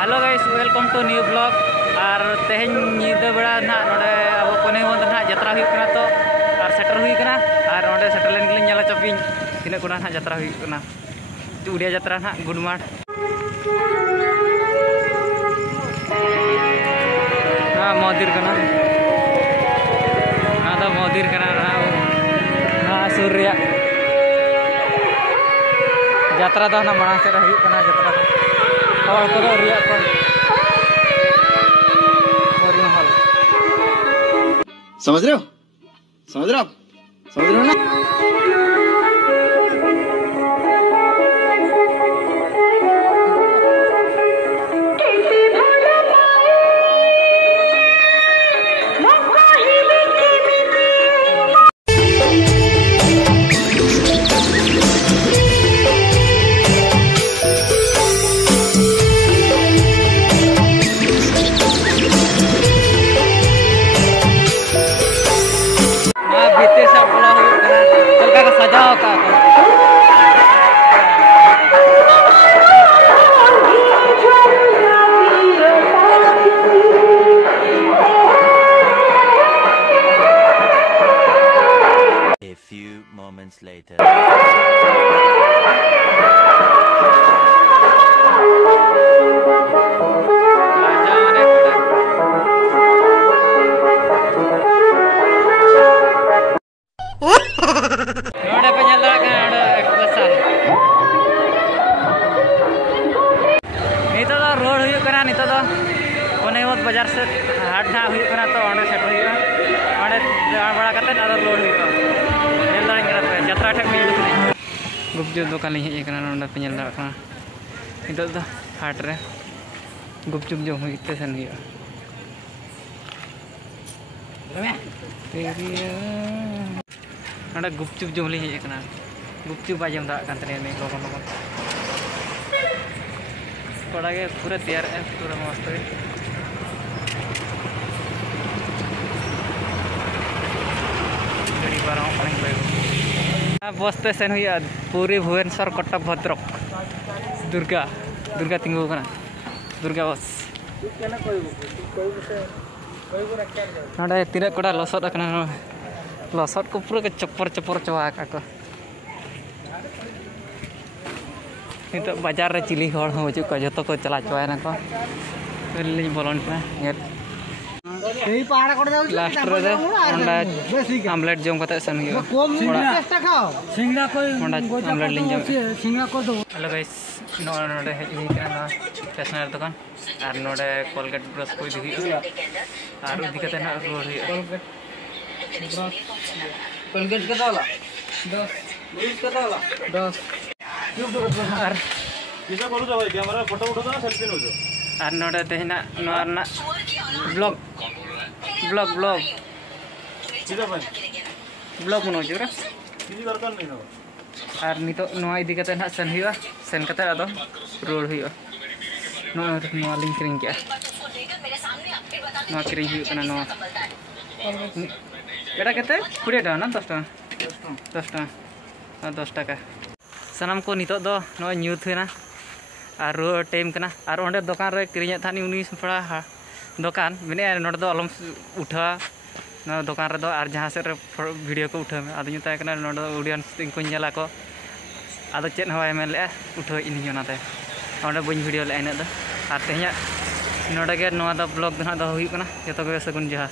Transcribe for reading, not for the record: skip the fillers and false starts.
Hello guys welcome to new blog और तेहन नींद बेड़ा ना नोडे अब कोने होन ना यात्रा हुई कना तो और सेटर हुई कना और नोडे सेटर लेन गेलिन जाला चपिन तिना कोना ना यात्रा हुई कना उड़िया यात्रा ना गुडमाठ ना मंदिर कना ना तो मंदिर कना ना सुर रिया यात्रा दो ना मांग से हुई कना यात्रा और को रिया को समझ रहे हो समझ रहे हो आप समझ रहे हो ना। सजाओ का A few moments later. बाजार से हाट ना हुई कना तो ओंडे सेट हुईगा ओंडे दाण बड़ा कते आदर लोड हुईगा नेल दाण कना पे यात्रा ठक मिल दुखनी गुपचुप दुकान लिं हेज कना ओंडे पे नेल दाण कना नितो दो हाट रे गुपचुप जो हुई ते सेन हुईगा तेरिया ओंडे गुपचुप जो लिं हेज कना गुपचुप आजम दा कान तने ने लोगन लोगन कोड़ा के पूरा तैयार है पूरा मस्त है बसते सेन हुई पूरी भुवनेश्वर कटक भद्रक दुर्गा दुर्गा तिंगु कना दुर्गा बस नोडे तीन कोड़ा लसद कना लसद को पूरा के चप्पर चप्पर चवा का नितो बाजार रे चिली हड़ हो हजू को जतो को चला चवाना को लिंग बोलन कना लास्ट रे अंडा आमलेट जम कते सन हुई सिंगड़ा को आमलेट लिंग जम सिंगड़ा को दो हेलो गाइस नोडे हेज ही कना स्टेशनरी दुकान और नोडे कोलगेट ब्रश को इदी और इदी कते ना रोड हुई कोलगेट के दाला 10 ब्रश के दाला 10 और किसा करू जा भाई कैमरा फोटो उठो ना सेल्फी नो जो और नोडे तेना नोरना ब्लॉग ब्लॉग ब्लॉग किसा भाई ब्लॉग नो जो रे किसी दरकार नहीं हो और नितो नोआ इदी कते ना सेन हुआ सेन कते आदो रोड हुआ नोआ लिंक किरिंग के नोआ किरिंग हुआ कना नोआ एटा कते 20 टाका ना 10 टाका 10 टाका सनम को नितो दो नोआ न्यूथ हुना और रोड टाइम कना और ओंडे दुकान रे किरिंग थानी उनी पड़ा दुकान मेने नोडे दो अलम उठा ना दुकान रे दो और जहां से वीडियो को उठा में आदि ताय कना नोडे ऑडियंस तिंग को नेला को आदो चेत हवाय मेन ले उठा इनी जोनाते ओंडे बइन वीडियो ले इना दो और तेहया नोडे के नोआ दो ब्लॉग दो ना दो हुई कना जतो के सगुन जहा।